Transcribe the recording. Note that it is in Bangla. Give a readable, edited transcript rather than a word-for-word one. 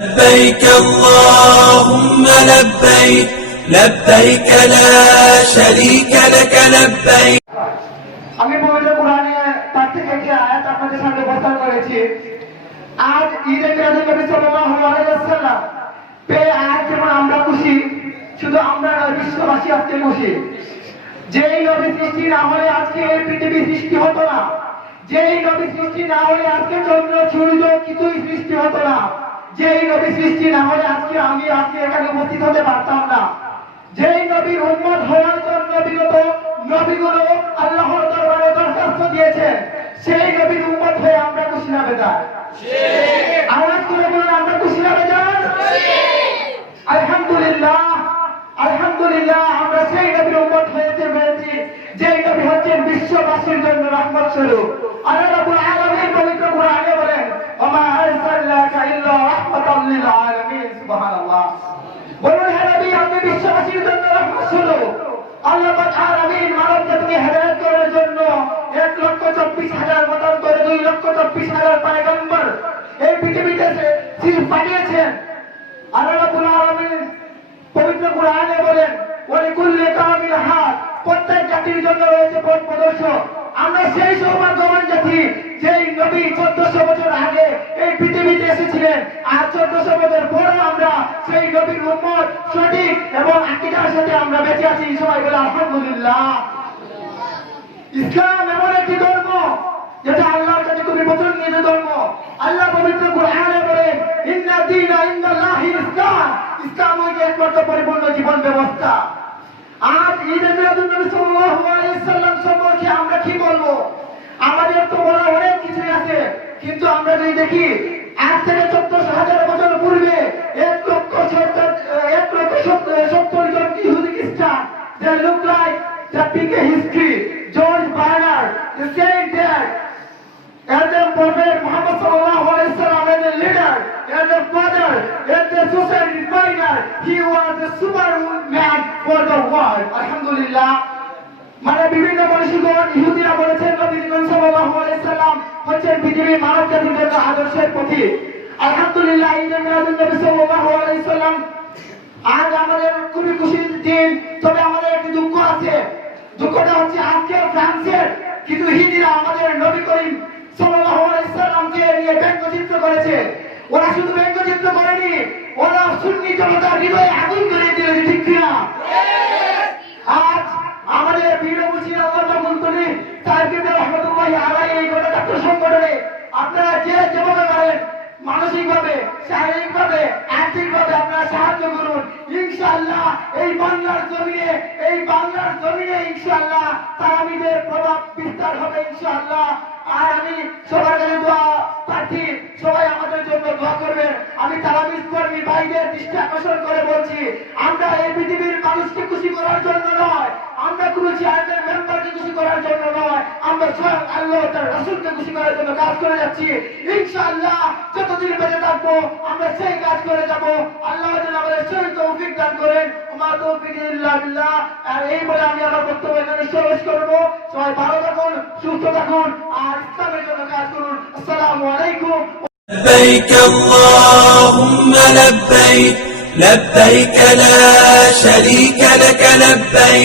لبيك اللهم لبيك لبيك لا شريك لك لبيك আমি পবিত্র কোরআনে তার থেকে একটি আয়াত আপনাদের সামনে উপস্থাপন করেছি। আজ ঈদ এ মিলাদুন নবী সাল্লাল্লাহু আলাইহি ওয়াসাল্লাম পেয়ে আজ যেমন আমরা খুশি, শুধু আমরা নয়, বিশ্ববাসী আজকে খুশি। যেই নবী সৃষ্টি না হলে আজকে এই পৃথিবী সৃষ্টি হতো না, যেই নবী সৃষ্টি না হলে আজকে চন্দ্র সূর্য কিছুই সৃষ্টি হতো না, যেই নবী সৃষ্টি না হলে আজকে আমি আপনি এখানে উপস্থিত হতে পারতাম না। যেই নবীর উম্মত হওয়ার জন্য বিগত নবীগুলো আল্লাহর দরবারে দরখাস্ত দিয়েছেন, সেই নবীর উম্মত হয়ে আমরা খুশি না বেজার? আওয়াজ করে বলুন, আমরা খুশি না বেজার? আলহামদুলিল্লাহ, আলহামদুলিল্লাহ, আমরা সেই নবীর উম্মত হয়েছে পেরেছি, যেই নবী হচ্ছেন বিশ্ববাসীর জন্য রহমত স্বরূপ। আল্লাহ রাব্বুল আলামিন পবিত্র কোরআনে বলেন, ওমা আরসালনাকা ইল্লা রাহমাতাল লিল আলামিন। সুবহানাল্লাহ। বলুন, হে নবী, আপনি বিশ্ববাসীর জন্য রহমত স্বরূপ। আল্লাহ পাক আলামিন মানব জাতিকে হেদায়েত করার জন্য 1,24,000 মতান্তর 2,24,000 পয়গম্বর এই পৃথিবীতে পাঠিয়েছেন। আল্লাহ রাব্বুল আলামিন পবিত্র কোরআনে বলেন, ওয়ালিকুল্লি কাওমিন হাদ, প্রত্যেক জাতির জন্য রয়েছে পথ প্রদর্শক। আমরা সেই সৌভাগ্যবান জাতি যেই নবী 1400 বছর আগে এই পৃথিবীতে এসেছিলেন, আর 1400 বছর পরে আমরা সেই নবীর উম্মত সঠিক এবং আকীদার সাথে আমরা বেঁচে আছি। সবাই বলে আলহামদুলিল্লাহ। ইসলাম এমন একটি ধর্ম যেটা আল্লাহর কাছে খুবই পছন্দিত ধর্ম। আল্লাহ পবিত্র কোরআনে বলেন, ইন্না দীনা ইনদাল্লাহিল ইসলাম, ইসলাম হচ্ছে একমাত্র পরিপূর্ণ জীবন ব্যবস্থা। আজ ঈদ এ মিলাদুন নবী সাল্লাল্লাহু আলাইহি ওয়াসাল্লাম সম্পর্কে আমরা কি বলবো? আমাদের তো বলা অনেক কিছু আছে, কিন্তু আমরা যদি দেখি আজ থেকে 14,000 বছর পূর্বে 1,70,000 জন ইহুদি খ্রিস্টান, they look like the big history, George Barnard, they said that as the Prophet Muhammad sallallahu alaihi wasallam as a leader, as a father, as a society divider, he was a superman for the world. Alhamdulillah. মানে বিভিন্ন মনীষীগণ ইহুদিরা বলেছেন নবী সাল্লাল্লাহু আলাইহি ওয়াসাল্লাম হচ্ছেন পৃথিবীর মানব জাতির জন্য আদর্শের প্রতীক। আলহামদুলিল্লাহ, ঈদ এ মিলাদুন নবী সাল্লাল্লাহু আলাইহি ওয়াসাল্লাম আজ আমাদের খুবই খুশির দিন। তবে আমাদের একটি দুঃখ আছে, দুঃখটা হচ্ছে আজকে ফ্রান্সের কিছু ইহুদিরা আমাদের নবী করিম সাল্লাল্লাহু আলাইহি ওয়াসাল্লামকে নিয়ে ব্যঙ্গচিত্র করেছে। ওরা শুধু ব্যঙ্গচিত্র করেনি, ওরা সুন্নি জনতার হৃদয়ে আগুন ধরিয়ে দিয়েছে, ঠিক কিনা? আজ আমাদের বীরমুশির আল্লাহ মুলতনি সাহেব রহমতুল্লাহি আলাইহি এই গোটা ছাত্র সংগঠনে আপনারা যে যেভাবে পারেন মানসিকভাবে, শারীরিকভাবে, আর্থিকভাবে আপনারা সাহায্য করুন। ইনশাআল্লাহ এই বাংলার জমিনে ইনশাআল্লাহ তারাবিদের প্রভাব বিস্তার হবে ইনশাআল্লাহ। আর আমি সবার কাছে দোয়া প্রার্থী, সবাই আমাদের জন্য দোয়া করবেন। আমি তারাবিদ কর্মী ভাইদের দৃষ্টি আকর্ষণ করে বলছি, আমরা এই পৃথিবীর মানুষকে খুশি করার জন্য নয়, আমরা কোন চেয়ারম্যান মেম্বারকে খুশি করার জন্য নয়, আমরা স্বয়ং আল্লাহ তার রাসূলকে খুশি করার জন্য কাজ করে যাচ্ছি। ইনশাআল্লাহ যতদিন বেঁচে থাকবো আমরা সেই কাজ করে যাব। আল্লাহ যেন আমাদের সেই তৌফিক দান করেন। ওমা তৌফিক ইল্লা বিল্লাহ। আর এই বলে আমি আমার বক্তব্য এখানে শেষ করব। সবাই ভালো থাকুন, সুস্থ থাকুন, আর ইসলামের জন্য কাজ করুন। আসসালামু আলাইকুম। لبيك اللهم لبيك لبيك لا شريك لك لبيك